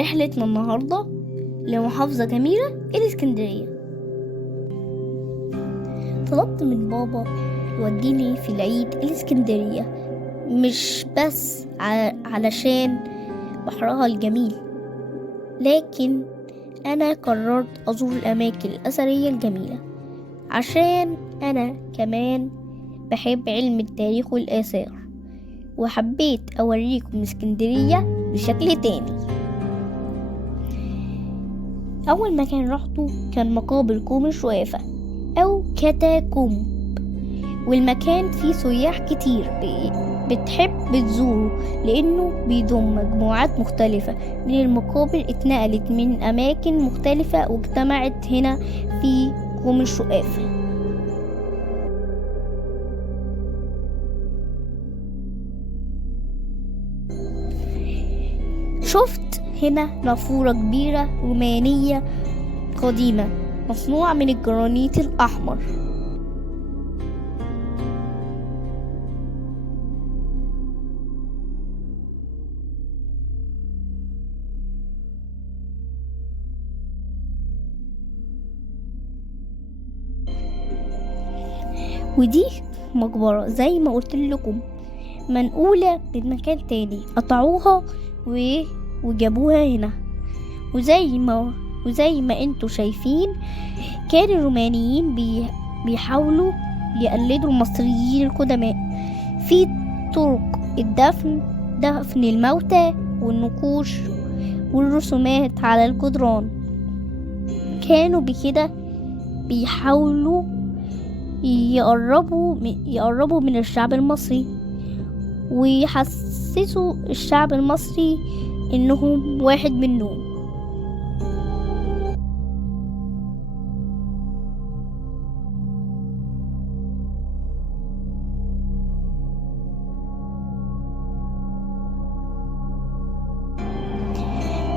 رحلتنا النهاردة لمحافظة جميلة الإسكندرية. طلبت من بابا يوديني في العيد الإسكندرية، مش بس علشان بحرها الجميل، لكن أنا قررت أزور الأماكن الأثرية الجميلة عشان أنا كمان بحب علم التاريخ والآثار، وحبيت أوريكم اسكندرية بشكل تاني. أول مكان رحته كان مقابر كوم الشوافة أو كاتاكومب، والمكان فيه سياح كتير بتحب تزوره لأنه بيضم مجموعات مختلفة من المقابر اتنقلت من أماكن مختلفة واجتمعت هنا في كوم الشوافة. شفت هنا نافورة كبيرة رومانية قديمة مصنوعة من الجرانيت الأحمر. ودي مقبرة زي ما قلت لكم منقولة من مكان تاني، قطعوها وجابوها هنا، وزي ما انتوا شايفين كان الرومانيين بيحاولوا يقلدوا المصريين القدماء في طرق الدفن، دفن الموتى والنقوش والرسومات على الجدران. كانوا بكده بيحاولوا يقربوا من الشعب المصري ويحسسوا الشعب المصري انهم واحد منهم.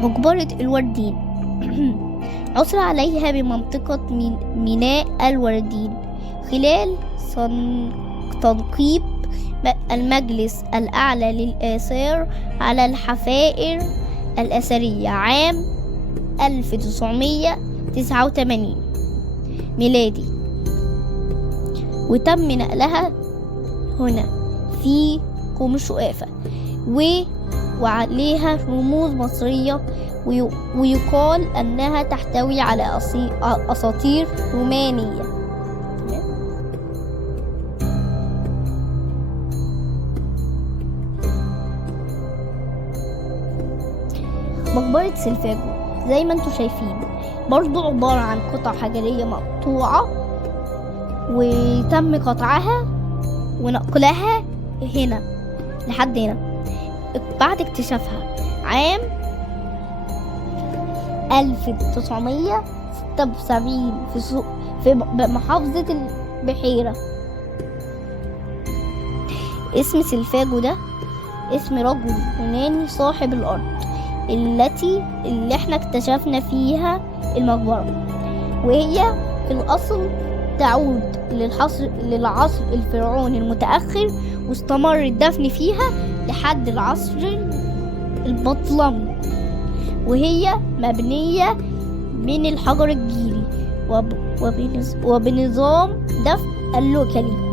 مقبرة الوردين عثر عليها بمنطقة ميناء الوردين خلال تنقيب المجلس الأعلى للآثار على الحفائر الأثرية عام 1989 ميلادي، وتم نقلها هنا في كوم الشوافة وعليها رموز مصرية، ويقال أنها تحتوي على أساطير رومانية. مقبرة سلفاجو زي ما انتوا شايفين برضو عبارة عن قطع حجرية مقطوعة، وتم قطعها ونقلها هنا لحد هنا بعد اكتشافها عام 1976 في محافظة البحيرة. اسم سلفاجو ده اسم رجل يوناني صاحب الأرض اللي احنا اكتشفنا فيها المقبرة، وهي في الأصل تعود للعصر الفرعوني المتأخر، واستمر الدفن فيها لحد العصر البطلمي، وهي مبنية من الحجر الجيري وبنظام دفن اللوكلي.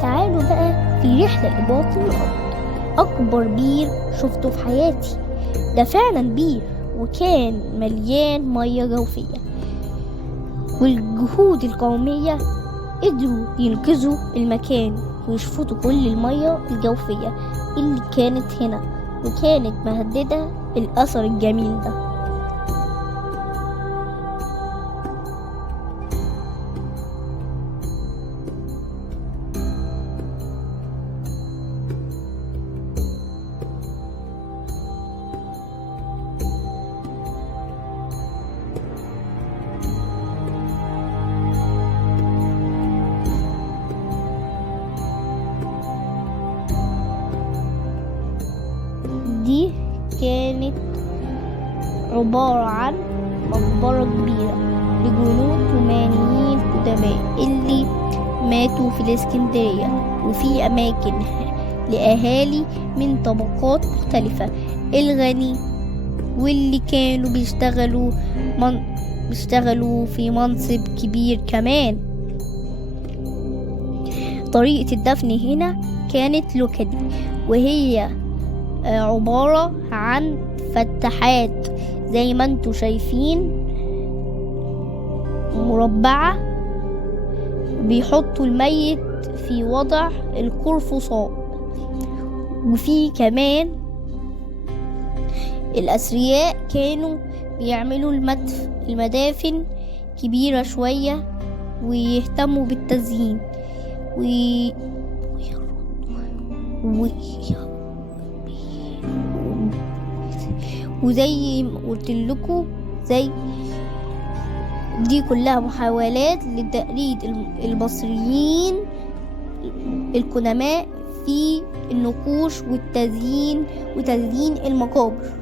تعالوا بقى في رحلة لباطن الأرض. أكبر بير شفته في حياتي، ده فعلا بير وكان مليان مياه جوفية، والجهود القومية قدروا ينقذوا المكان ويشفطوا كل المياه الجوفية اللي كانت هنا وكانت مهددة الأثر الجميل ده. دي كانت عبارة عن مقبرة كبيرة لجنود رومانيين قدماء اللي ماتوا في الإسكندرية، وفي أماكن لأهالي من طبقات مختلفة، الغني واللي كانوا بيشتغلوا في منصب كبير كمان. طريقة الدفن هنا كانت لوكالي، وهي عبارة عن فتحات زي ما انتوا شايفين مربعة، بيحطوا الميت في وضع القرفصاء. وفي كمان الأثرياء كانوا بيعملوا المدافن كبيرة شوية ويهتموا بالتزيين وزي ما قلت لكم، زي دي كلها محاولات لتقليد المصريين القدماء في النقوش وتزيين المقابر.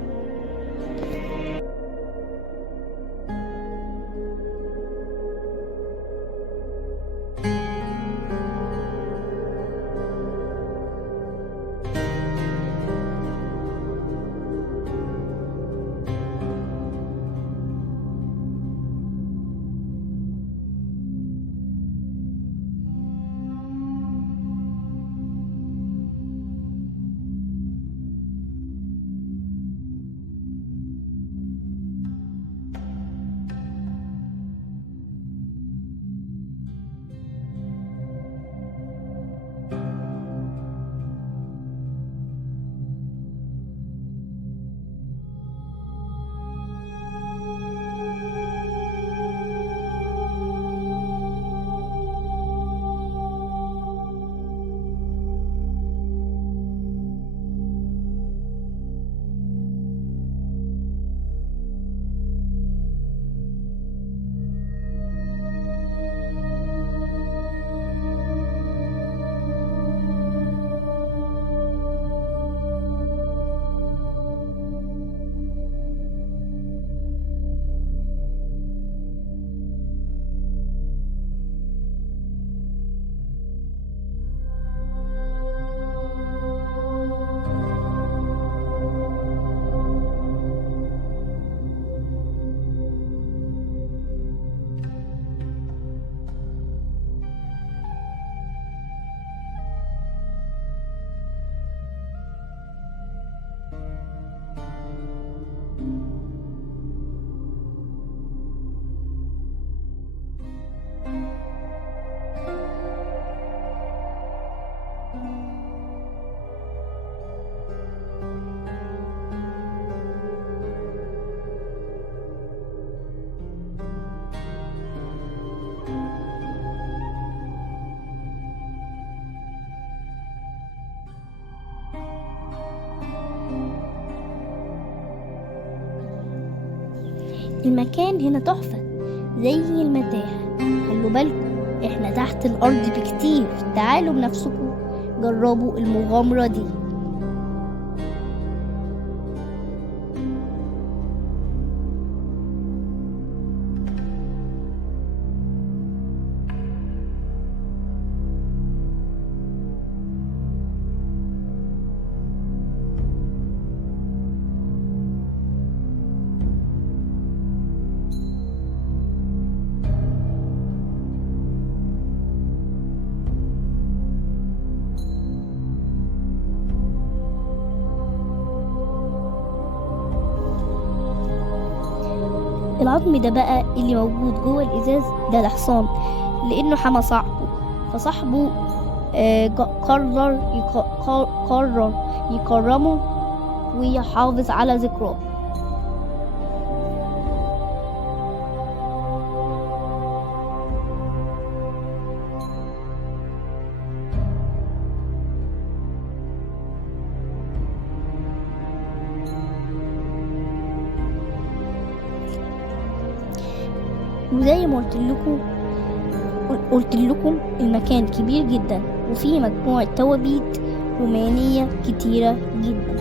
المكان هنا تحفة زي المتاهة. خلوا بالكم احنا تحت الأرض بكتير، تعالوا بنفسكم جربوا المغامرة دي. العظم ده بقى اللي موجود جوه الازاز ده الحصان، لانه حمى صاحبه، فصاحبه قرر يكرمه ويحافظ على ذكراه. وزي ما قلت لكم المكان كبير جدا وفيه مجموعة توابيت رومانية كتيرة جدا.